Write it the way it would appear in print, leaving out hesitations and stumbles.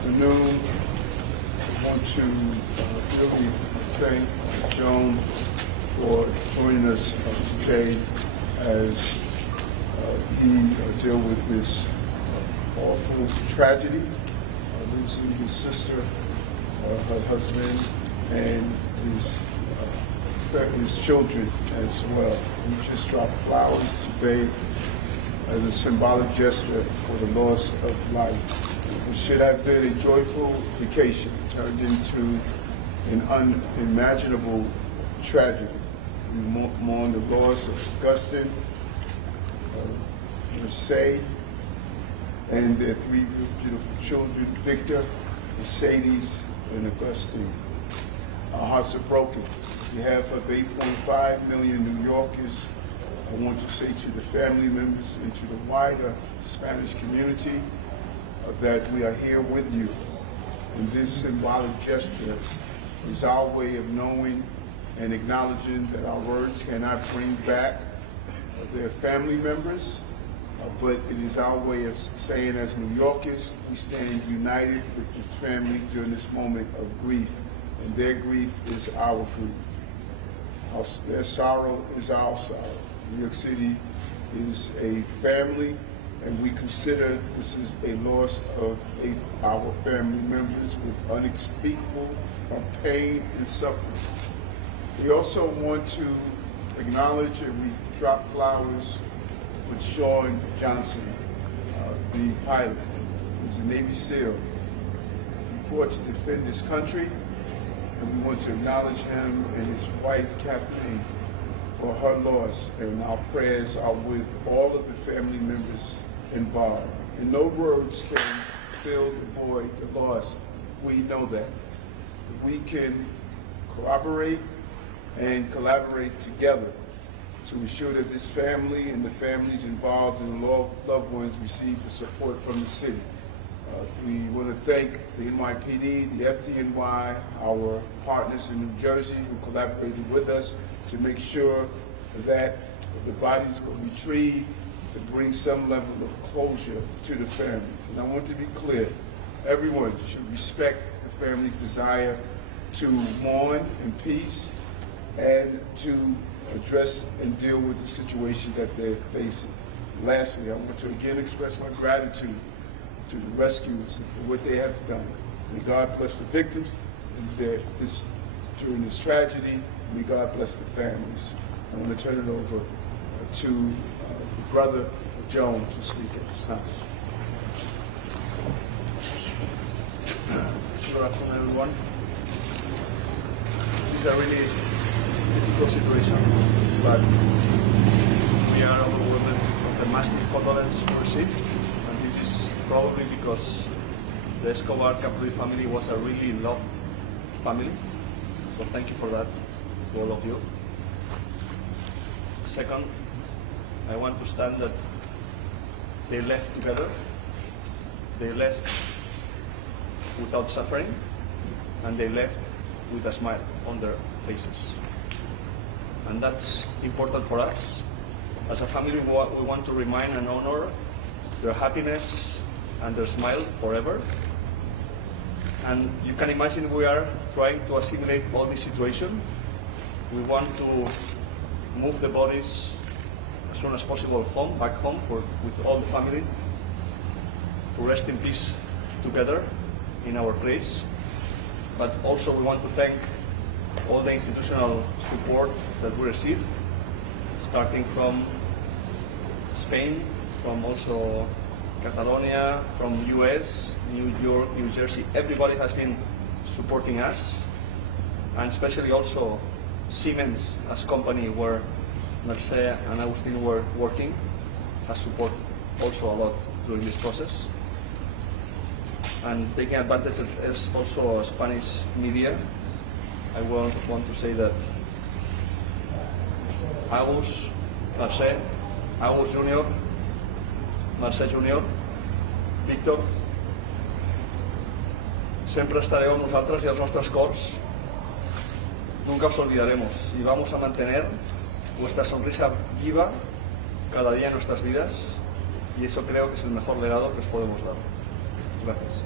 afternoon. I want to really thank Joan for joining us today as he deal with this awful tragedy, losing his sister, her husband, and his children as well. We just dropped flowers today as a symbolic gesture for the loss of life. It should have been a joyful vacation, turned into an unimaginable tragedy. We mourn the loss of Augustine, Mercedes, and their three beautiful children, Victor, Mercedes, and Augustine. Our hearts are broken. On behalf of 8.5 million New Yorkers, I want to say to the family members and to the wider Spanish community that we are here with you. And this symbolic gesture is our way of knowing and acknowledging that our words cannot bring back their family members, but it is our way of saying as New Yorkers, we stand united with this family during this moment of grief. And their grief is our grief. Their sorrow is our sorrow. New York City is a family, and we consider this is a loss of our family members with unspeakable pain and suffering. We also want to acknowledge and we drop flowers for Sean Johnson, the pilot. He's a Navy SEAL. He fought to defend this country, and we want to acknowledge him and his wife, Kathleen, for her loss, and our prayers are with all of the family members involved. And no words can fill the void, the loss. We know that. We can corroborate and collaborate together to ensure that this family and the families involved and the loved ones receive the support from the city. We want to thank the NYPD, the FDNY, our partners in New Jersey who collaborated with us to make sure that the bodies were retrieved to bring some level of closure to the families. And I want to be clear, everyone should respect the family's desire to mourn in peace and to address and deal with the situation that they're facing. Lastly, I want to again express my gratitude to the rescuers for what they have done. May God bless the victims during this tragedy. May God bless the families. I want to turn it over to the brother of Joan to speak at this time. Good afternoon, everyone. This is a really difficult situation, but we are overwhelmed of the massive condolence we received, and this is probably because the Escobar Capri family was a really loved family. So thank you for that to all of you. Second, I want to stand that they left together. They left without suffering, and they left with a smile on their faces. And that's important for us. As a family, we want to remind and honor their happiness and their smile forever. And you can imagine we are trying to assimilate all this situation. We want to move the bodies as soon as possible back home with all the family, to rest in peace together in our place. But also we want to thank all the institutional support that we received, starting from Spain, from also Catalonia, from US, New York, New Jersey. Everybody has been supporting us, and especially also Siemens as company where Merced and Agustin were working has supported also a lot during this process. And taking advantage that there's also Spanish media, I want to say that Agus, Merced, Agus Junior, Merced Junior, Víctor, sempre estareu amb nosaltres i als nostres cors. Nunca os olvidaremos y vamos a mantener vuestra sonrisa viva cada día en nuestras vidas, y eso creo que es el mejor legado que os podemos dar. Gracias.